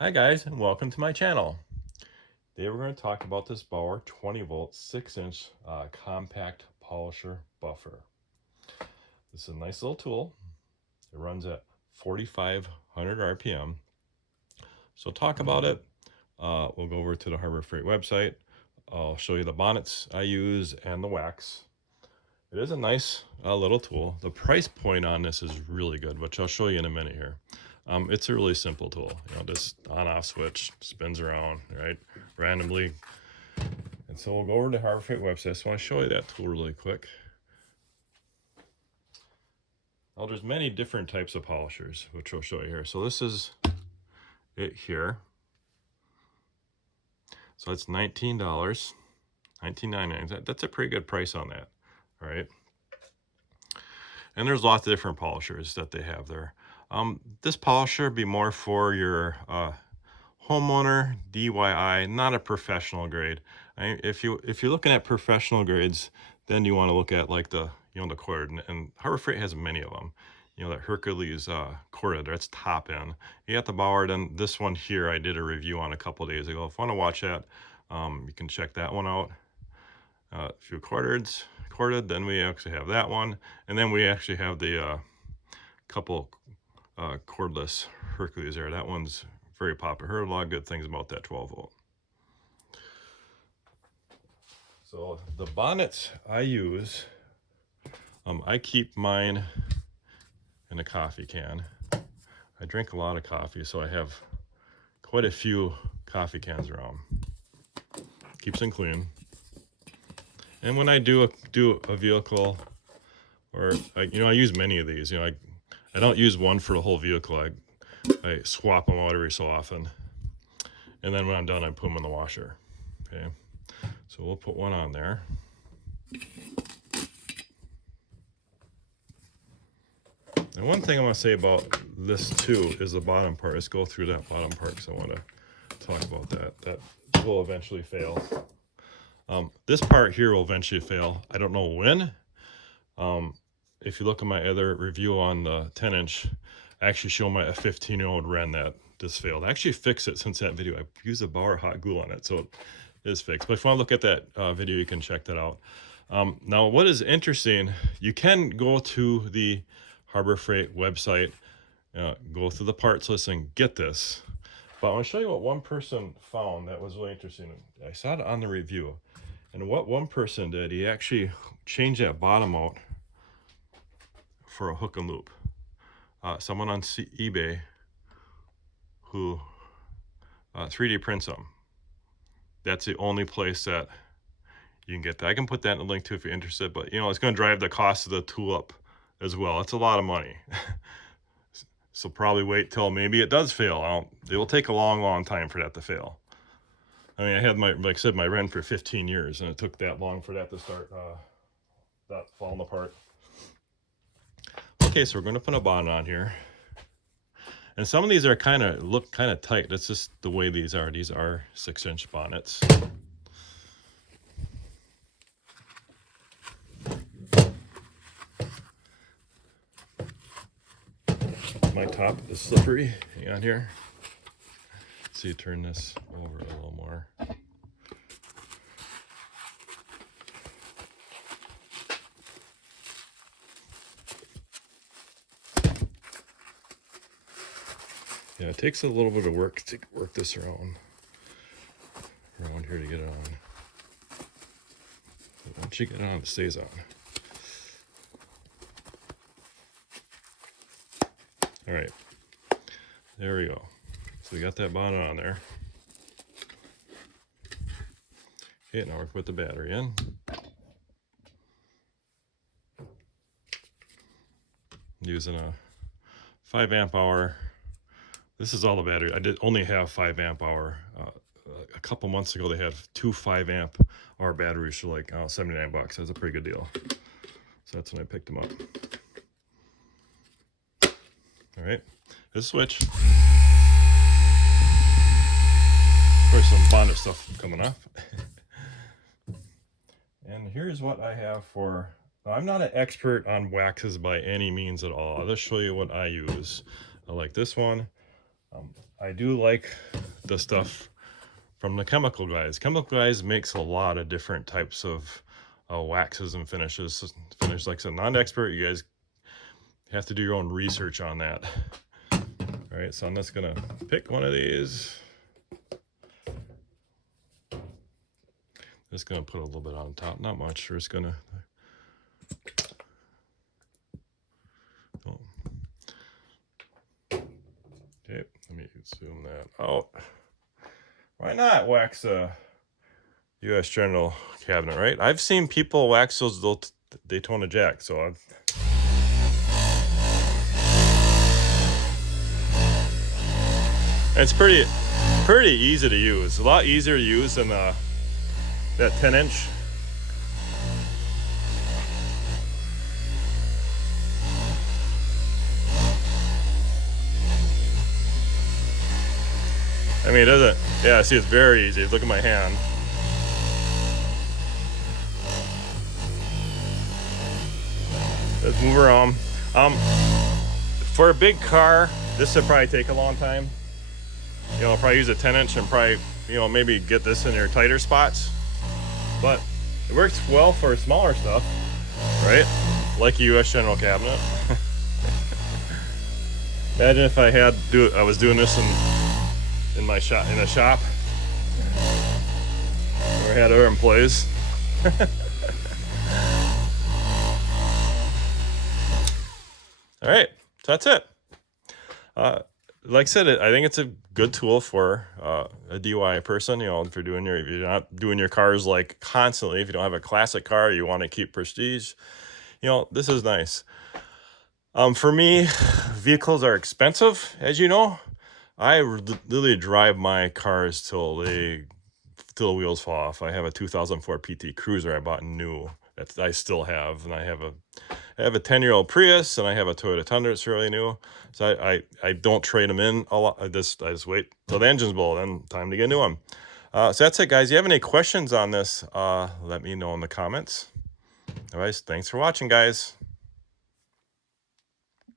Hi guys, and welcome to my channel. Today we're going to talk about this BAUER 20V 6-inch compact polisher buffer. This is a nice little tool. It runs at 4,500 RPM. So talk about it. We'll go over to the Harbor Freight website. I'll show you the bonnets I use and the wax. It is a nice little tool. The price point on this is really good, which I'll show you in a minute here. It's a really simple tool, just on-off switch, spins around, right, randomly. And so we'll go over to Harbor Freight website. So I want to show you that tool really quick. Now there's many different types of polishers, which I'll show you here. So this is it here. So it's $19, $19.99. That's a pretty good price on that, all right? And there's lots of different polishers that they have there. This polisher would be more for your homeowner, DIY, not a professional grade. If you're looking at professional grades, then you want to look at like the the cord, and Harbor Freight has many of them. That Hercules cord, that's top end. You got the BAUER, then this one here I did a review on a couple days ago. If you want to watch that, you can check that one out. A few corded, then we actually have that one, and then we actually have the couple cordless Hercules there. That one's very popular. Heard a lot of good things about that 12V. So the bonnets I use, I keep mine in a coffee can. I drink a lot of coffee, so I have quite a few coffee cans around. Keeps them clean. And when I do a vehicle, or I use many of these. I don't use one for the whole vehicle. I swap them out every so often, and then when I'm done, I put them in the washer. Okay, so we'll put one on there. And one thing I want to say about this too is the bottom part. Let's go through that bottom part because I want to talk about that. That will eventually fail. This part here will eventually fail. I don't know when. If you look at my other review on the 10-inch, I actually show my 15-year-old Ren that this failed. I actually fixed it since that video. I used a BAUER hot glue on it, so it is fixed. But if you want to look at that video, you can check that out. Now, what is interesting, you can go to the Harbor Freight website, go through the parts list and get this. But I want to show you what one person found that was really interesting. I saw it on the review. And what one person did, he actually changed that bottom out for a hook and loop. Someone on eBay who 3D prints them. That's the only place that you can get that. I can put that in the link too if you're interested, but it's going to drive the cost of the tool up as well. It's a lot of money. So probably wait till maybe it does fail. It will take a long time for that to fail. I mean, I had like I said, my Ren for 15 years, and it took that long for that to start that falling apart. Okay, so we're going to put a bonnet on here. And some of these are look kind of tight. That's just the way these are. These are 6-inch bonnets. My top is slippery. Hang on here. So you turn this over a little more. Yeah, it takes a little bit of work to work this around here to get it on. But once you get it on, it stays on. All right, there we go. So we got that bonnet on there. Okay, now we put the battery in. Using a 5 amp hour. This is all the battery. I did only have 5 amp hour. A couple months ago, they had 2 5 amp hour batteries for like $79. That's a pretty good deal. So that's when I picked them up. All right, this switch. Of course, some Bonnet stuff coming off. And here's what I have for. Now, I'm not an expert on waxes by any means at all. I'll just show you what I use. I like this one. I do like the stuff from the Chemical Guys. Chemical Guys makes a lot of different types of waxes and finishes. Like I said, non-expert, you guys have to do your own research on that. All right, so I'm just gonna pick one of these. Just gonna put a little bit on top, not much. We're just gonna. Oh. Okay, let me zoom that out. Why not wax a U.S. General cabinet, right? I've seen people wax those little Daytona Jack, so I've. It's pretty easy to use. A lot easier to use than that 10-inch. I mean, it doesn't. Yeah, see, it's very easy. Look at my hand. Let's move around. For a big car, this would probably take a long time. You know, probably use a 10-inch and probably, you know, maybe get this in your tighter spots. But it works well for smaller stuff, right? Like a U.S. General cabinet. Imagine if I was doing this in my shop, in a shop, or had other employees. All right, so that's it. Like I said, I think it's a good tool for a DIY person. You know, if you're not doing your cars like constantly, if you don't have a classic car, you want to keep prestige. You know, this is nice. For me, vehicles are expensive, as you know. I literally drive my cars till the wheels fall off. I have a 2004 PT Cruiser I bought new that I still have, and I have a 10-year-old Prius, and I have a Toyota Tundra that's really new. So I don't trade them in a lot. I just wait till the engine's blow, then time to get a new one. So that's it, guys. If you have any questions on this, let me know in the comments. Otherwise, thanks for watching, guys.